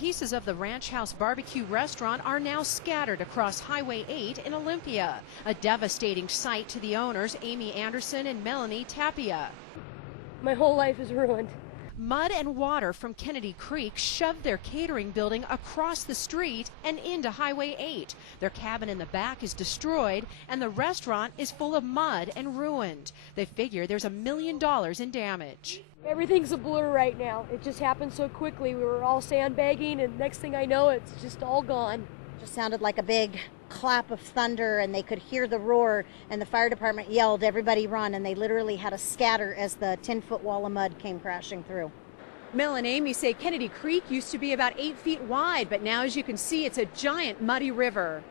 Pieces of the Ranch House Barbecue restaurant are now scattered across Highway 8 in Olympia, a devastating sight to the owners, Amy Anderson and Melanie Tapia. My whole life is ruined. Mud and water from Kennedy Creek shoved their catering building across the street and into Highway 8. Their cabin in the back is destroyed, and the restaurant is full of mud and ruined. They figure there's $1 million in damage. Everything's a blur right now. It just happened so quickly. We were all sandbagging, and next thing I know, it's just all gone. Just sounded like a big clap of thunder, and they could hear the roar, and the fire department yelled, "Everybody run," and they literally had to scatter as the 10-foot wall of mud came crashing through. Mel and Amy say Kennedy Creek used to be about 8 feet wide, but now, as you can see, it's a giant muddy river.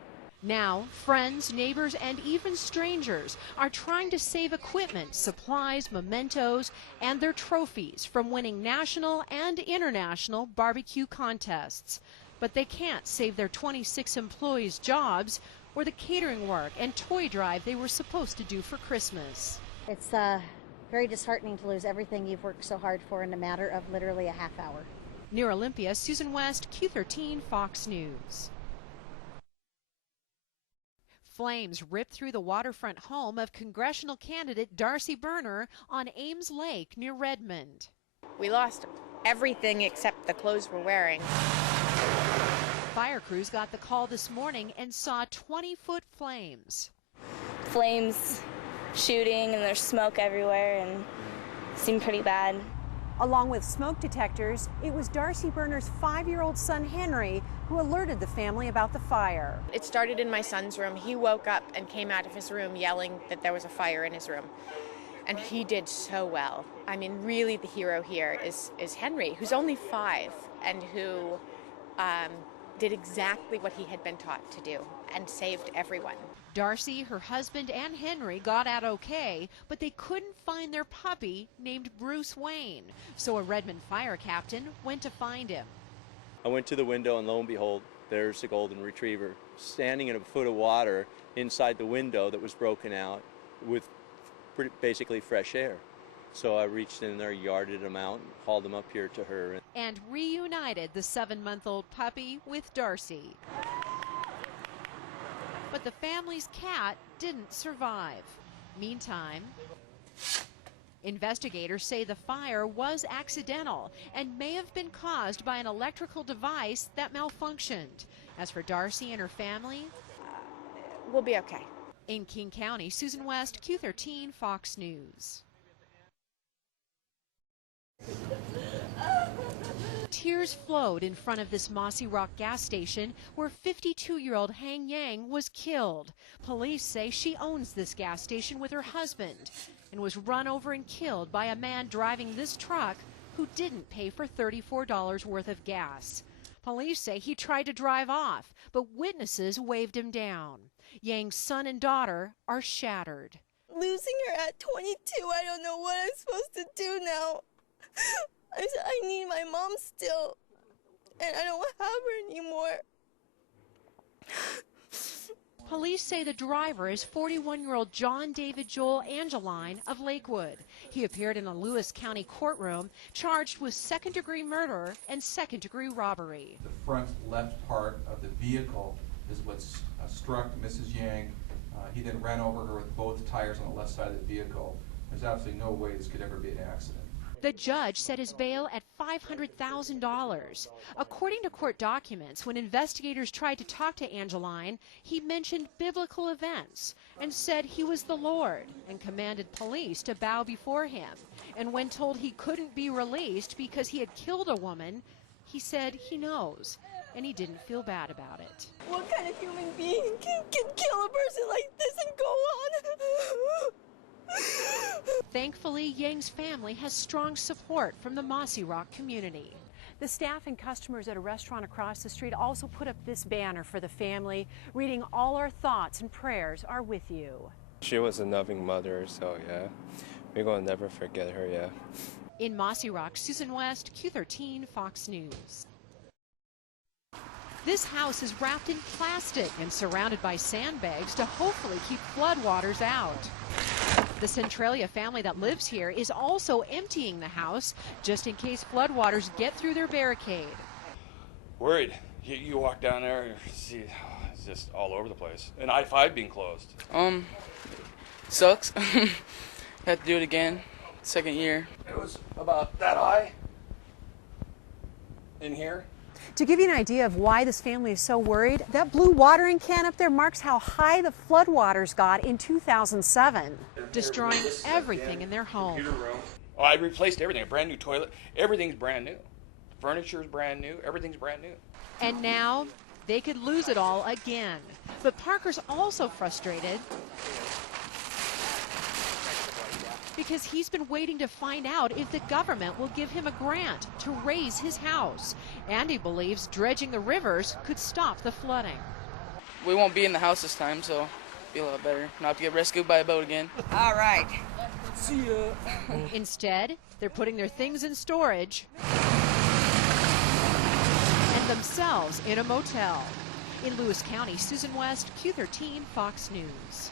Now, friends, neighbors, and even strangers are trying to save equipment, supplies, mementos, and their trophies from winning national and international barbecue contests. But they can't save their 26 employees' jobs or the catering work and toy drive they were supposed to do for Christmas. It's very disheartening to lose everything you've worked so hard for in a matter of literally a half hour. Near Olympia, Susan West, Q13, Fox News. Flames ripped through the waterfront home of congressional candidate Darcy Berner on Ames Lake near Redmond. We lost everything except the clothes we're wearing. Fire crews got the call this morning and saw 20-foot flames. Flames shooting, and there's smoke everywhere, and it seemed pretty bad. Along with smoke detectors, it was Darcy Berner's 5-year-old son Henry who alerted the family about the fire. It started in my son's room. He woke up and came out of his room yelling that there was a fire in his room. And he did so well. I mean, really the hero here is Henry, who's only 5 and who did exactly what he had been taught to do and saved everyone. Darcy, her husband, and Henry got out okay, but they couldn't find their puppy named Bruce Wayne. So a Redmond fire captain went to find him. I went to the window, and lo and behold, there's the golden retriever standing in a foot of water inside the window that was broken out with basically fresh air. So I reached in there, yarded him out, and hauled him up here to her. And reunited the 7-month-old puppy with Darcy. But the family's cat didn't survive. Meantime, investigators say the fire was accidental and may have been caused by an electrical device that malfunctioned. As for Darcy and her family, we'll be okay. In King County, Susan West, Q13, Fox News. Tears flowed in front of this Mossy Rock gas station where 52-year-old Hang Yang was killed. Police say she owns this gas station with her husband and was run over and killed by a man driving this truck who didn't pay for $34 worth of gas. Police say he tried to drive off, but witnesses waved him down. Yang's son and daughter are shattered. Losing her at 22, I don't know what I'm supposed to do now. I need my mom still, and I don't have her anymore. Police say the driver is 41-year-old John David Joel Angeline of Lakewood. He appeared in a Lewis County courtroom charged with second-degree murder and second-degree robbery. The front left part of the vehicle is what struck Mrs. Yang. He then ran over her with both tires on the left side of the vehicle. There's absolutely no way this could ever be an accident. The judge set his bail at $500,000. According to court documents, when investigators tried to talk to Angeline, he mentioned biblical events and said he was the Lord and commanded police to bow before him. And when told he couldn't be released because he had killed a woman, he said he knows, and he didn't feel bad about it. What kind of human being can kill a person like this and go on? Thankfully, Yang's family has strong support from the Mossy Rock community. The staff and customers at a restaurant across the street also put up this banner for the family, reading, "All our thoughts and prayers are with you." She was a loving mother, so yeah, we're going to never forget her, yeah. In Mossy Rock, Susan West, Q13, Fox News. This house is wrapped in plastic and surrounded by sandbags to hopefully keep floodwaters out. The Centralia family that lives here is also emptying the house just in case floodwaters get through their barricade. Worried. You walk down there and see, it's just all over the place. And I-5 being closed. Sucks. Have to do it again. Second year. It was about that high in here. To give you an idea of why this family is so worried, that blue watering can up there marks how high the floodwaters got in 2007, destroying everything in their home. Oh, I replaced everything. A brand new toilet. Everything's brand new. Furniture's brand new. Everything's brand new. And now they could lose it all again. But Parker's also frustrated because he's been waiting to find out if the government will give him a grant to raise his house. And he believes dredging the rivers could stop the flooding. We won't be in the house this time, so it'll be a lot better. Not to get rescued by a boat again. All right. See ya. Instead, they're putting their things in storage and themselves in a motel. In Lewis County, Susan West, Q13, Fox News.